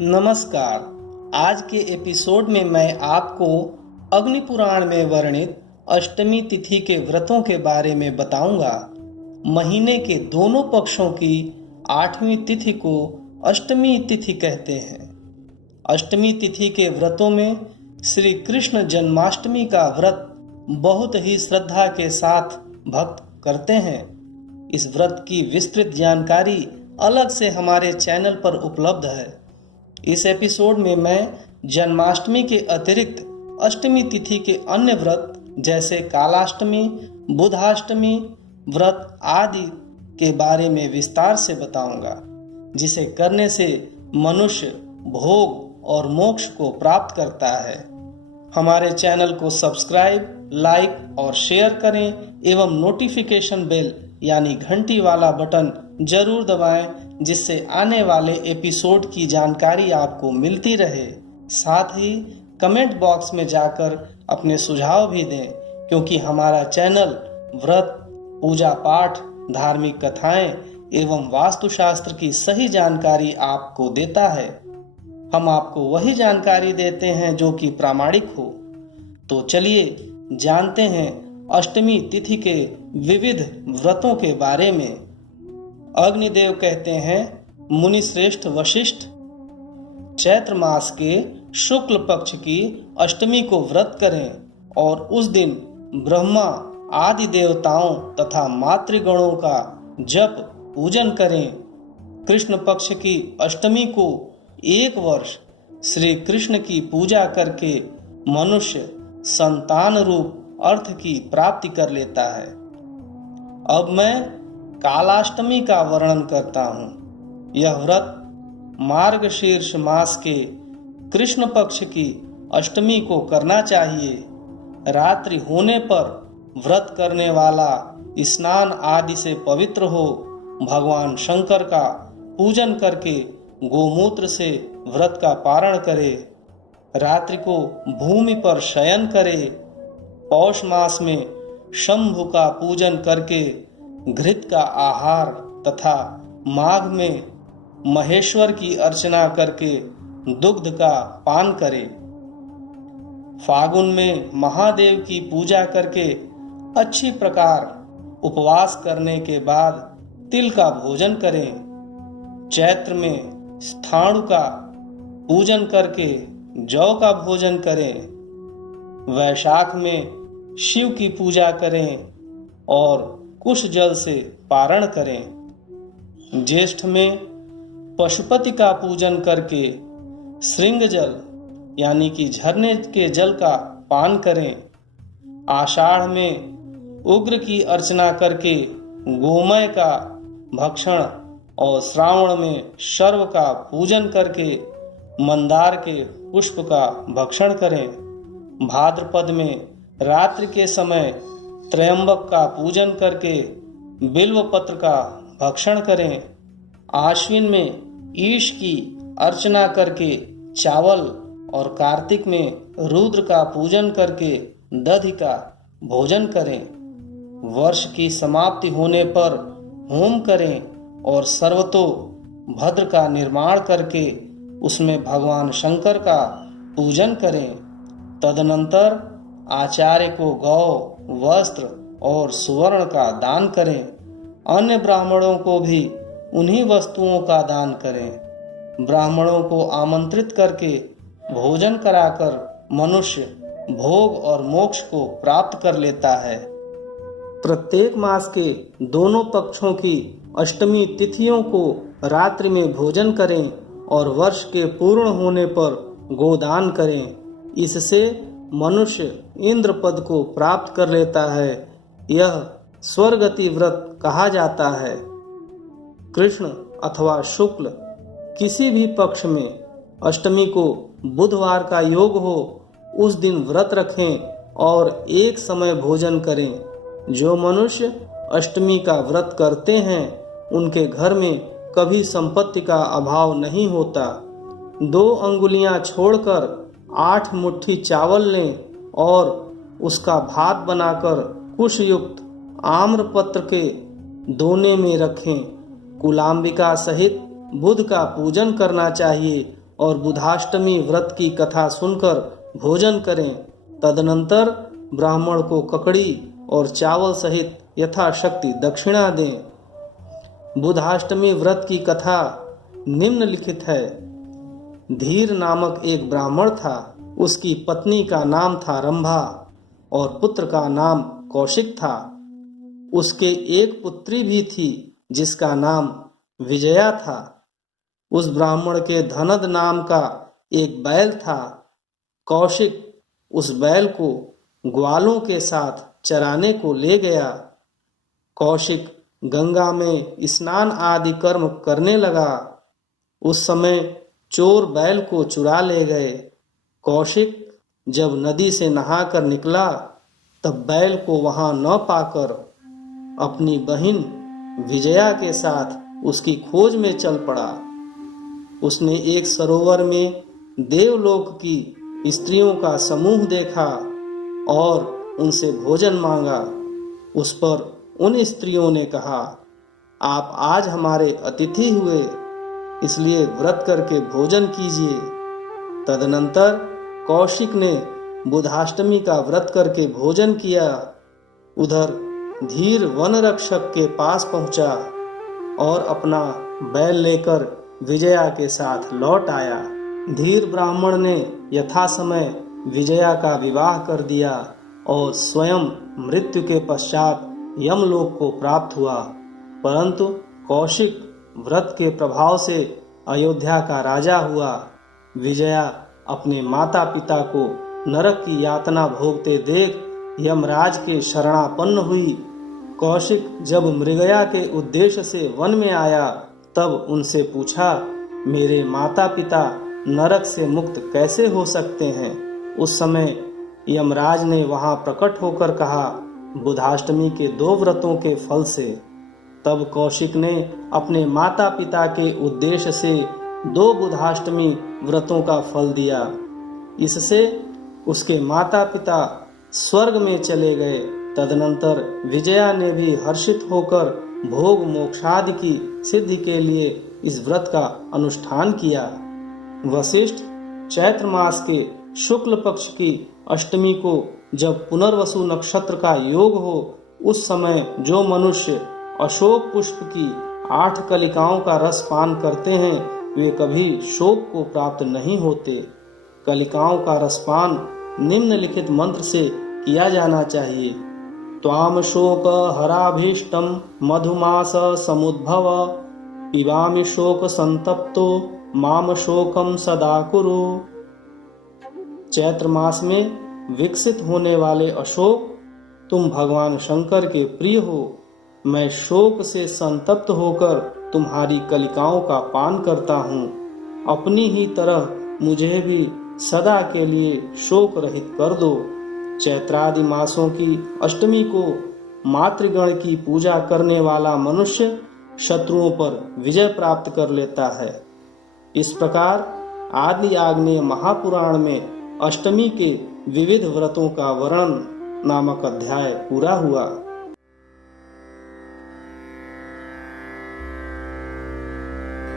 नमस्कार। आज के एपिसोड में मैं आपको अग्नि पुराण में वर्णित अष्टमी तिथि के व्रतों के बारे में बताऊंगा। महीने के दोनों पक्षों की 8वीं तिथि को अष्टमी तिथि कहते हैं। अष्टमी तिथि के व्रतों में श्री कृष्ण जन्माष्टमी का व्रत बहुत ही श्रद्धा के साथ भक्त करते हैं। इस व्रत की विस्तृत जानकारी अलग से हमारे चैनल पर उपलब्ध है। इस एपिसोड में मैं जन्माष्टमी के अतिरिक्त अष्टमी तिथि के अन्य व्रत जैसे कालाष्टमी, बुधाष्टमी व्रत आदि के बारे में विस्तार से बताऊंगा, जिसे करने से मनुष्य भोग और मोक्ष को प्राप्त करता है। हमारे चैनल को सब्सक्राइब, लाइक और शेयर करें एवं नोटिफिकेशन बेल यानी घंटी वाला बटन जरूर दबाएं, जिससे आने वाले एपिसोड की जानकारी आपको मिलती रहे। साथ ही कमेंट बॉक्स में जाकर अपने सुझाव भी दें, क्योंकि हमारा चैनल व्रत, पूजा पाठ, धार्मिक कथाएं एवं वास्तुशास्त्र की सही जानकारी आपको देता है। हम आपको वही जानकारी देते हैं जो कि प्रामाणिक हो। तो चलिए जानते हैं अष्टमी तिथि के विविध व्रतों के बारे में। अग्निदेव कहते हैं, मुनि श्रेष्ठ वशिष्ठ, चैत्र मास के शुक्ल पक्ष की अष्टमी को व्रत करें और उस दिन ब्रह्मा आदि देवताओं तथा मातृगणों का जप पूजन करें। कृष्ण पक्ष की अष्टमी को 1 वर्ष श्री कृष्ण की पूजा करके मनुष्य संतान रूप अर्थ की प्राप्ति कर लेता है। अब मैं कालाष्टमी का वर्णन करता हूँ। यह व्रत मार्गशीर्ष मास के कृष्ण पक्ष की अष्टमी को करना चाहिए। रात्रि होने पर व्रत करने वाला स्नान आदि से पवित्र हो, भगवान शंकर का पूजन करके गोमूत्र से व्रत का पारण करे। रात्रि को भूमि पर शयन करे। पौष मास में शंभु का पूजन करके घृत का आहार तथा माघ में महेश्वर की अर्चना करके दुग्ध का पान करे। फागुन में महादेव की पूजा करके अच्छी प्रकार उपवास करने के बाद तिल का भोजन करें। चैत्र में स्थाणु का पूजन करके जौ का भोजन करें। वैशाख में शिव की पूजा करें और कुश जल से पारण करें। ज्येष्ठ में पशुपति का पूजन करके श्रृंग जल यानी कि झरने के जल का पान करें। आषाढ़ में उग्र की अर्चना करके गोमय का भक्षण और श्रावण में शर्व का पूजन करके मंदार के पुष्प का भक्षण करें। भाद्रपद में रात्रि के समय त्रयंबक का पूजन करके बिल्व पत्र का भक्षण करें। आश्विन में ईश की अर्चना करके चावल और कार्तिक में रुद्र का पूजन करके दधि का भोजन करें। वर्ष की समाप्ति होने पर होम करें और सर्वतो भद्र का निर्माण करके उसमें भगवान शंकर का पूजन करें। तदनंतर आचार्य को गौ, वस्त्र और सुवर्ण का दान करें। अन्य ब्राह्मणों को भी उन्हीं वस्तुओं का दान करें। ब्राह्मणों को आमंत्रित करके भोजन कराकर मनुष्य भोग और मोक्ष को प्राप्त कर लेता है। प्रत्येक मास के दोनों पक्षों की अष्टमी तिथियों को रात्रि में भोजन करें और वर्ष के पूर्ण होने पर गोदान करें। इससे मनुष्य इंद्र पद को प्राप्त कर लेता है। यह स्वर्गति व्रत कहा जाता है। कृष्ण अथवा शुक्ल किसी भी पक्ष में अष्टमी को बुधवार का योग हो, उस दिन व्रत रखें और एक समय भोजन करें। जो मनुष्य अष्टमी का व्रत करते हैं उनके घर में कभी संपत्ति का अभाव नहीं होता। 2 अंगुलियां छोड़कर 8 मुट्ठी चावल लें और उसका भात बनाकर कुश युक्त आम्रपत्र के दोने में रखें। कुलाम्बिका सहित बुध का पूजन करना चाहिए और बुधाष्टमी व्रत की कथा सुनकर भोजन करें। तदनंतर ब्राह्मण को ककड़ी और चावल सहित यथाशक्ति दक्षिणा दें। बुधाष्टमी व्रत की कथा निम्नलिखित है। धीर नामक एक ब्राह्मण था। उसकी पत्नी का नाम था रंभा और पुत्र का नाम कौशिक था। उसके एक पुत्री भी थी जिसका नाम विजया था। उस ब्राह्मण के धनद नाम का एक बैल था। कौशिक उस बैल को ग्वालों के साथ चराने को ले गया। कौशिक गंगा में स्नान आदि कर्म करने लगा। उस समय चोर बैल को चुरा ले गए। कौशिक जब नदी से नहाकर निकला तब बैल को वहां न पाकर अपनी बहन विजया के साथ उसकी खोज में चल पड़ा। उसने एक सरोवर में देवलोक की स्त्रियों का समूह देखा और उनसे भोजन मांगा। उस पर उन स्त्रियों ने कहा, आप आज हमारे अतिथि हुए, इसलिए व्रत करके भोजन कीजिए। तदनंतर कौशिक ने बुधाष्टमी का व्रत करके भोजन किया। उधर धीर वन रक्षक के पास पहुंचा और अपना बैल लेकर विजया के साथ लौट आया। धीर ब्राह्मण ने यथासमय विजया का विवाह कर दिया और स्वयं मृत्यु के पश्चात यमलोक को प्राप्त हुआ। परंतु कौशिक व्रत के प्रभाव से अयोध्या का राजा हुआ। विजया अपने माता पिता को नरक की यातना भोगते देख यमराज के शरणापन्न हुई। कौशिक जब मृगया के उद्देश्य से वन में आया तब उनसे पूछा, मेरे माता पिता नरक से मुक्त कैसे हो सकते हैं? उस समय यमराज ने वहां प्रकट होकर कहा, बुधाष्टमी के 2 व्रतों के फल से। तब कौशिक ने अपने माता पिता के उद्देश्य से 2 बुधाष्टमी व्रतों का फल दिया। इससे उसके माता पिता स्वर्ग में चले गए। तदनंतर विजया ने भी हर्षित होकर भोग मोक्षादि की सिद्धि के लिए इस व्रत का अनुष्ठान किया। वशिष्ठ चैत्र मास के शुक्ल पक्ष की अष्टमी को जब पुनर्वसु नक्षत्र का योग हो, उस समय जो मनुष्य अशोक पुष्प की 8 कलिकाओं का रस पान करते हैं वे कभी शोक को प्राप्त नहीं होते। कलिकाओं का रसपान निम्नलिखित मंत्र से किया जाना चाहिए। त्वाम शोक हराभीष्टम मधुमास समुद्भव पिबामि शोक संतप्तो माम शोकम सदा कुरु। चैत्र मास में विकसित होने वाले अशोक, तुम भगवान शंकर के प्रिय हो। मैं शोक से संतप्त होकर तुम्हारी कलिकाओं का पान करता हूँ। अपनी ही तरह मुझे भी सदा के लिए शोक रहित कर दो। चैत्रादि मासों की अष्टमी को मातृगण की पूजा करने वाला मनुष्य शत्रुओं पर विजय प्राप्त कर लेता है। इस प्रकार आदि आग्नेय महापुराण में अष्टमी के विविध व्रतों का वर्णन नामक अध्याय पूरा हुआ।